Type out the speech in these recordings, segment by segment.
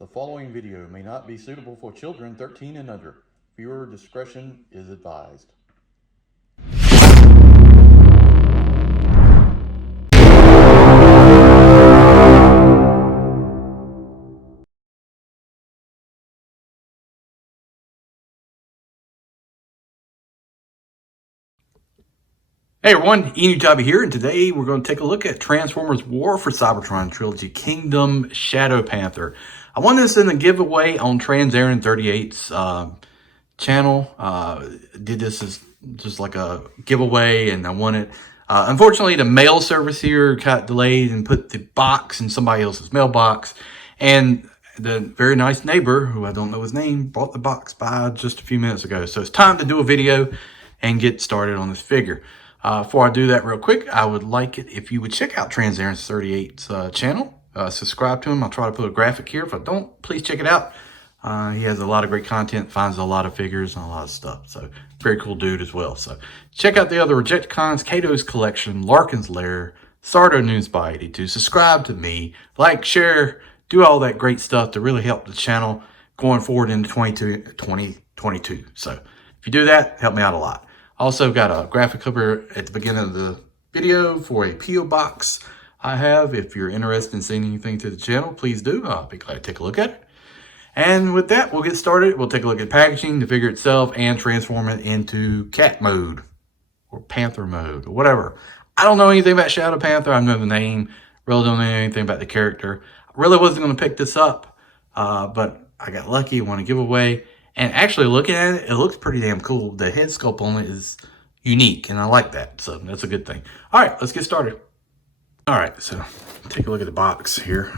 The following video may not be suitable for children 13 and under. Viewer discretion is advised. Hey everyone, Enewtabie here, and today we're going to take a look at Transformers War for Cybertron Trilogy, Kingdom Shadow Panther. I won this in a giveaway on TransAaron38's channel. Did this as just like a giveaway, and I won it. Unfortunately, the mail service here got delayed and put the box in somebody else's mailbox, and the very nice neighbor, who I don't know his name, brought the box by just a few minutes ago. So it's time to do a video and get started on this figure. Before I do that real quick, I would like it if you would check out TransAaron38's channel. Subscribe to him. I'll try to put a graphic here. If I don't, please check it out. He has a lot of great content, finds a lot of figures and a lot of stuff. So, very cool dude as well. So, check out the other Rejecticons, Kato's Collection, Larkin's Lair, Sardo News by 82. Subscribe to me, like, share, do all that great stuff to really help the channel going forward into 2022. So, if you do that, help me out a lot. Also got a graphic cover at the beginning of the video for a P.O. box I have. If you're interested in seeing anything to the channel, please do. I'll be glad to take a look at it. And with that, we'll get started. We'll take a look at packaging, the figure itself, and transform it into cat mode or panther mode or whatever. I don't know anything about Shadow Panther. I know the name. Really don't know anything about the character. I really wasn't going to pick this up, but I got lucky. Won a giveaway. And actually looking at it, it looks pretty damn cool. The head sculpt on it is unique, and I like that. So that's a good thing. All right, let's get started. All right, so take a look at the box here.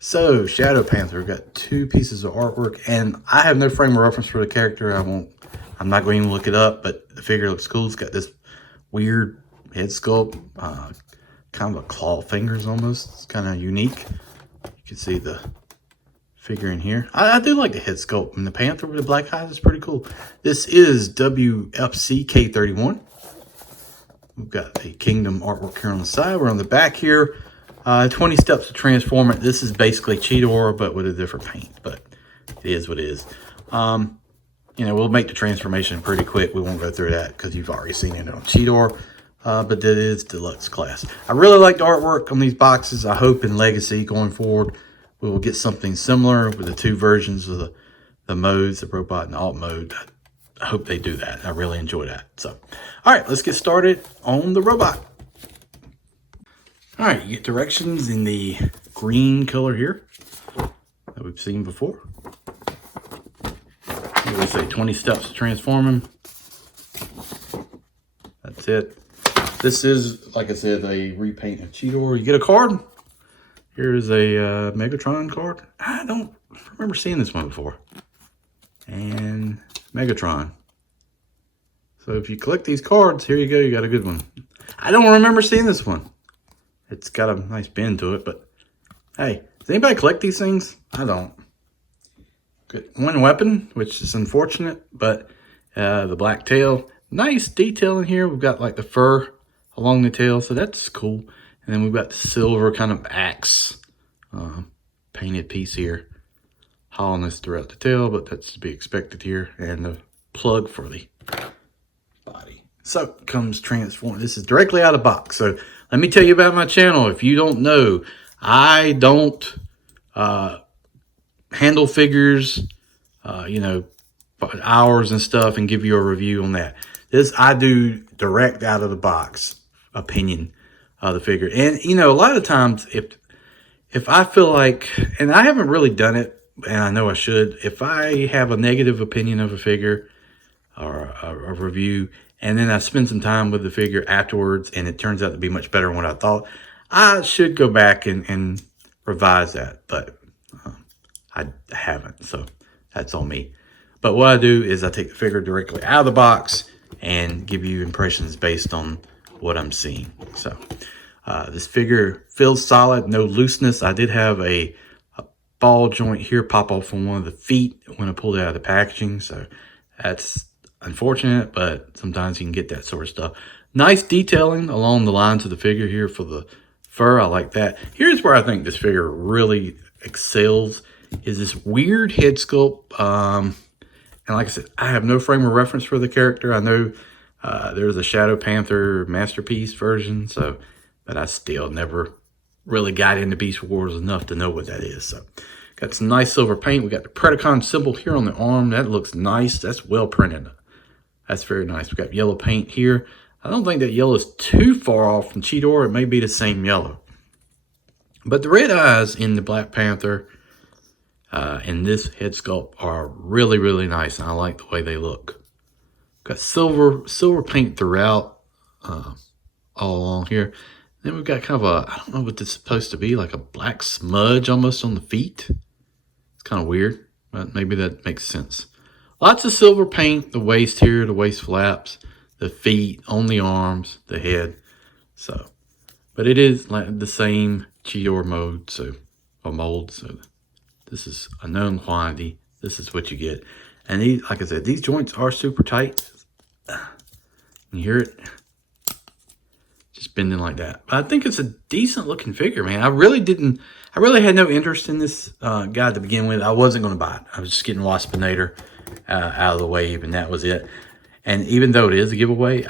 So Shadow Panther, we've got two pieces of artwork, and I have no frame of reference for the character. I'm not going to look it up, but the figure looks cool. It's got this weird head sculpt, kind of a claw fingers almost. It's kind of unique. You can see the figure in here. I do like the head sculpt, and the Panther with the black eyes is pretty cool. This is WFC K31. We've got a Kingdom artwork here on the side. We're on the back here. 20 steps to transform it. This is basically Cheetor, but with a different paint, but it is what it is. You know, we'll make the transformation pretty quick. We won't go through that because you've already seen it on Cheetor, but that is deluxe class. I really like the artwork on these boxes. I hope in Legacy going forward, we will get something similar with the two versions of the modes, the robot and the alt mode. I hope they do that. I really enjoy that. So, all right, let's get started on the robot. All right, you get directions in the green color here that we've seen before. Here we say 20 steps to transform him. That's it. This is, like I said, a repaint of Cheetor. You get a card. Here's a Megatron card. I don't remember seeing this one before. And Megatron. So if you collect these cards, here you go. You got a good one. I don't remember seeing this one. It's got a nice bend to it, but hey, does anybody collect these things? I don't. Good. One weapon, which is unfortunate, but the black tail. Nice detail in here. We've got like the fur along the tail, so that's cool. And then we've got the silver kind of axe painted piece here. Hollowness throughout the tail, but that's to be expected here. And the plug for the body. So comes transform. This is directly out of the box. So let me tell you about my channel. If you don't know, I don't handle figures, you know, hours and stuff and give you a review on that. This I do direct out of the box opinion. The figure. And you know, a lot of times if I feel like, and I haven't really done it, and I know I should, if I have a negative opinion of a figure or a review, and then I spend some time with the figure afterwards and it turns out to be much better than what I thought, I should go back and revise that, but I haven't, so that's on me. But what I do is I take the figure directly out of the box and give you impressions based on what I'm seeing. So this figure feels solid, no looseness. I did have a ball joint here pop off from one of the feet when I pulled it out of the packaging, so that's unfortunate, but sometimes you can get that sort of stuff. Nice detailing along the lines of the figure here for the fur. I like that. Here's where I think this figure really excels, is this weird head sculpt. And like I said, I have no frame of reference for the character. I know there's a Shadow Panther Masterpiece version, so, but I still never really got into Beast Wars enough to know what that is. So, got some nice silver paint. We got the Predacon symbol here on the arm. That looks nice. That's well printed. That's very nice. We got yellow paint here. I don't think that yellow is too far off from Cheetor. It may be the same yellow. But the red eyes in the Black Panther and this head sculpt are really, really nice. And I like the way they look. Got silver paint throughout all along here. Then we've got kind of a, I don't know what this is supposed to be, like a black smudge almost on the feet. It's kind of weird, but maybe that makes sense. Lots of silver paint, the waist here, the waist flaps, the feet, on the arms, the head. So, but it is like the same Cheetor mode, so, or mold. So this is a known quantity. This is what you get. And these, like I said, these joints are super tight. You hear it? Just bending like that. But I think it's a decent looking figure, man. I really had no interest in this guy to begin with. I wasn't going to buy it. I was just getting Waspinator out of the wave, and that was it. And even though it is a giveaway,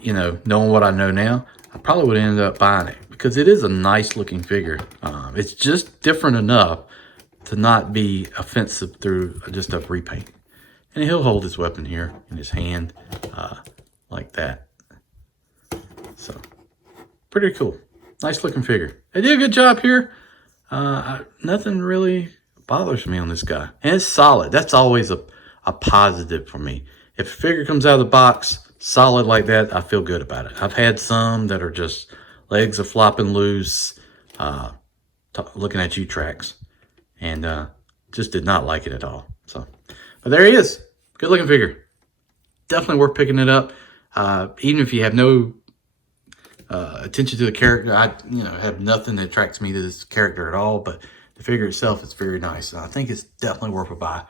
you know, knowing what I know now, I probably would end up buying it because it is a nice looking figure. It's just different enough to not be offensive through just a repaint. And he'll hold his weapon here in his hand like that. So, pretty cool. Nice looking figure. They did a good job here. Nothing really bothers me on this guy. And it's solid. That's always a positive for me. If a figure comes out of the box solid like that, I feel good about it. I've had some that are just legs are flopping loose, looking at you tracks, and just did not like it at all. So, but there he is. Good looking figure. Definitely worth picking it up. Even if you have no attention to the character, I have nothing that attracts me to this character at all, but the figure itself is very nice. And I think it's definitely worth a buy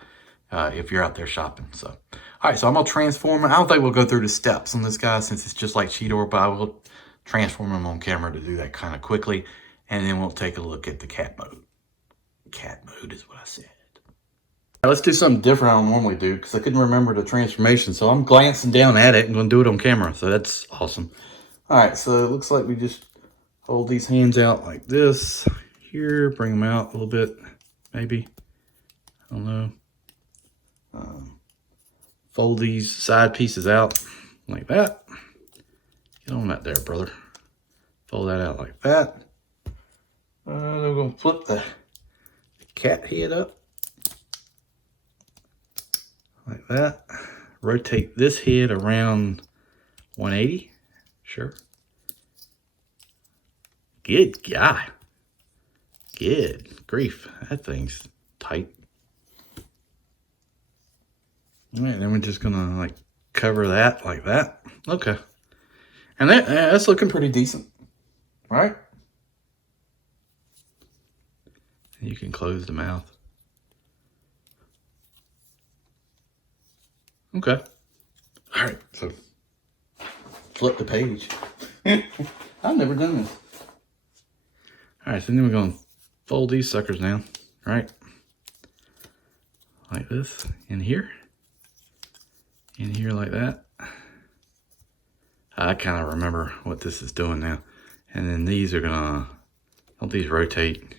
if you're out there shopping. So, all right, so I'm gonna transform him. I don't think we'll go through the steps on this guy since it's just like Cheetor, but I will transform him on camera to do that kind of quickly, and then we'll take a look at the cat mode. Cat mode is what I said. All right, let's do something different I don't normally do because I couldn't remember the transformation, so I'm glancing down at it and gonna do it on camera. So that's awesome. All right, so it looks like we just hold these hands out like this here, bring them out a little bit, maybe. I don't know. Fold these side pieces out like that. Get on that there, brother. Fold that out like that. We're going to flip the cat head up like that. Rotate this head around 180. Sure. Good guy. Good grief. That thing's tight. All right, then we're just gonna like cover that like that. Okay. And that's looking pretty decent, right? You can close the mouth. Okay. All right, so flip the page. I've never done this. All right, so then we're going to fold these suckers down, right? Like this, in here like that. I kind of remember what this is doing now. And then these are gonna, don't these rotate?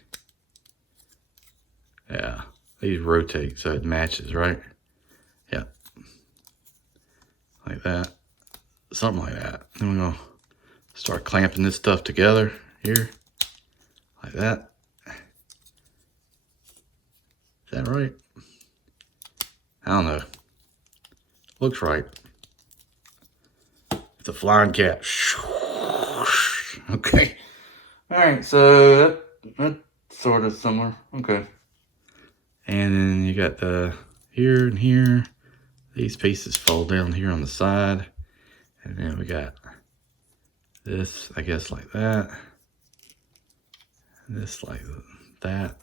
Yeah, these rotate so it matches, right? Yeah. Like that. Something like that. Then we're gonna start clamping this stuff together here. Like that. Is that right? I don't know. Looks right. It's a flying cat. Okay. Alright, so that's sort of similar. Okay. And then you got the here and here. These pieces fold down here on the side. And then we got this, I guess, like that. And this like that.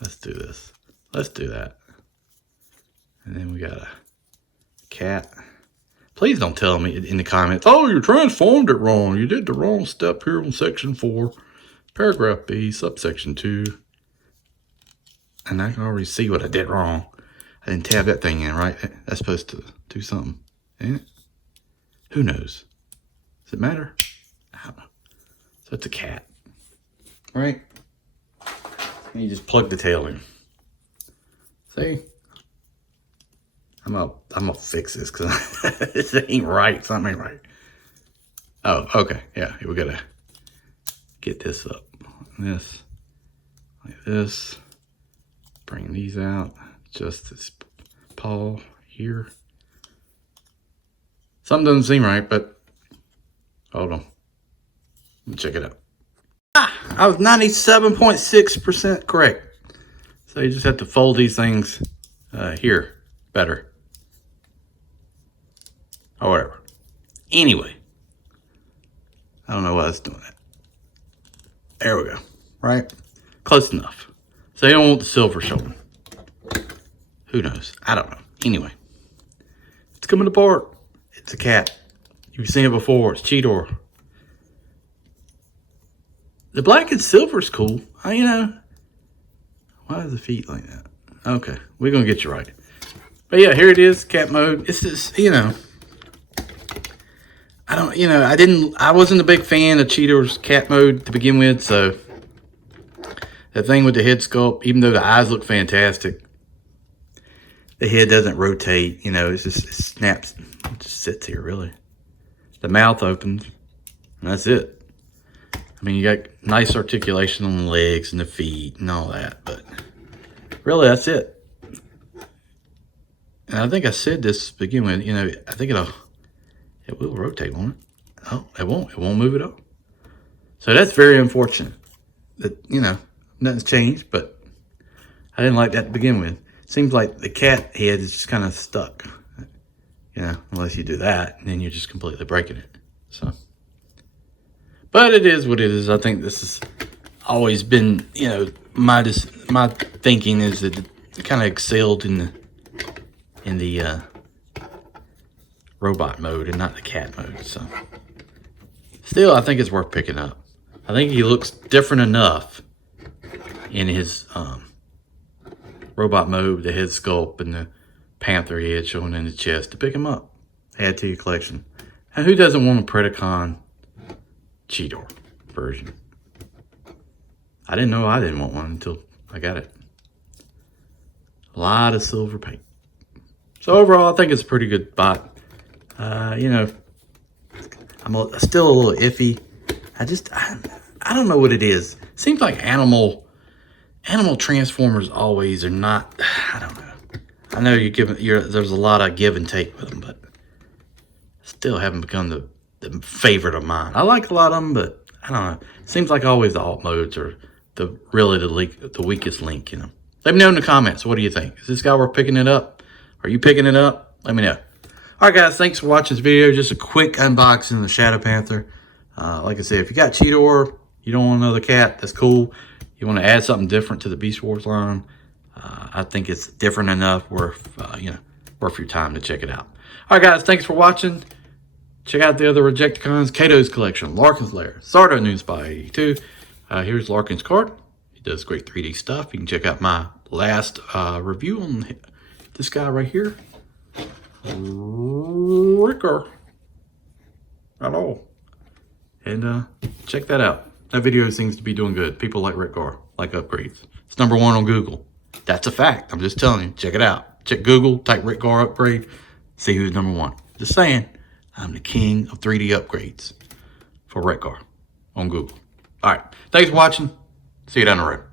Let's do this. Let's do that. And then we got a cat. Please don't tell me in the comments, oh, you transformed it wrong. You did the wrong step here on section 4, paragraph B, subsection 2. And I can already see what I did wrong. I didn't tab that thing in, right? That's supposed to do something, ain't it? Who knows? Does it matter? I don't know. So it's a cat, right? And you just plug the tail in. See? I'm gonna fix this because this ain't right. Something ain't right. Oh, okay. Yeah, we gotta get this up. This, like this. Bring these out. Just this paw here. Something doesn't seem right, but hold on. Let me check it out. I was 97.6% correct. So you just have to fold these things here better. Or whatever. Anyway. I don't know why I was doing that. There we go. Right? Close enough. So you don't want the silver showing. Who knows? I don't know. Anyway. It's coming apart. It's a cat. You've seen it before. It's Cheetor. The black and silver is cool. You know. Why is the feet like that? Okay. We're going to get you right. But yeah, here it is. Cat mode. It's just, you know. I wasn't a big fan of Cheetor's cat mode to begin with, so the thing with the head sculpt, even though the eyes look fantastic, the head doesn't rotate, you know, it snaps, it just sits here really. The mouth opens, and that's it. I mean, you got nice articulation on the legs and the feet and all that, but really that's it. And I think I said this to begin with, you know, I think it will rotate, won't it? Oh, it won't move at all. So that's very unfortunate that, you know, nothing's changed, but I didn't like that to begin with. Seems like the cat head is just kind of stuck, you know, unless you do that, and then you're just completely breaking it. So, but it is what it is. I think this has always been, you know, my thinking is that it kind of excelled in the robot mode and not the cat mode. So still, I think it's worth picking up. I think he looks different enough in his robot mode, the head sculpt and the panther head showing in the chest to pick him up. Add to your collection. And who doesn't want a Predacon Cheetor version? I didn't know I didn't want one until I got it. A lot of silver paint. So overall, I think it's a pretty good bot. You know, I'm still a little iffy. I don't know what it is. Seems like animal transformers always are not. I don't know. I know there's a lot of give and take with them, but still haven't become the favorite of mine. I like a lot of them, but I don't know. Seems like always the alt modes are the weakest link. You know. Let me know in the comments. What do you think? Is this guy worth picking it up? Are you picking it up? Let me know. All right, guys, thanks for watching this video. Just a quick unboxing of the Shadow Panther. Like I said, if you got Cheetor, you don't want another cat, that's cool. You want to add something different to the Beast Wars line, I think it's different enough worth your time to check it out. All right, guys, thanks for watching. Check out the other Rejecticons, Kato's collection, Larkin's Lair, Sardo Noon Spy 82. Here's Larkin's card. He does great 3D stuff. You can check out my last review on this guy right here. Ricker. Hello. And check that out. That video seems to be doing good. People like Rick Gar, like upgrades. It's #1 on Google. That's a fact. I'm just telling you. Check it out. Check Google, type Rick Gar upgrade, see who's #1. Just saying, I'm the king of 3D upgrades for Rick Gar on Google. All right. Thanks for watching. See you down the road.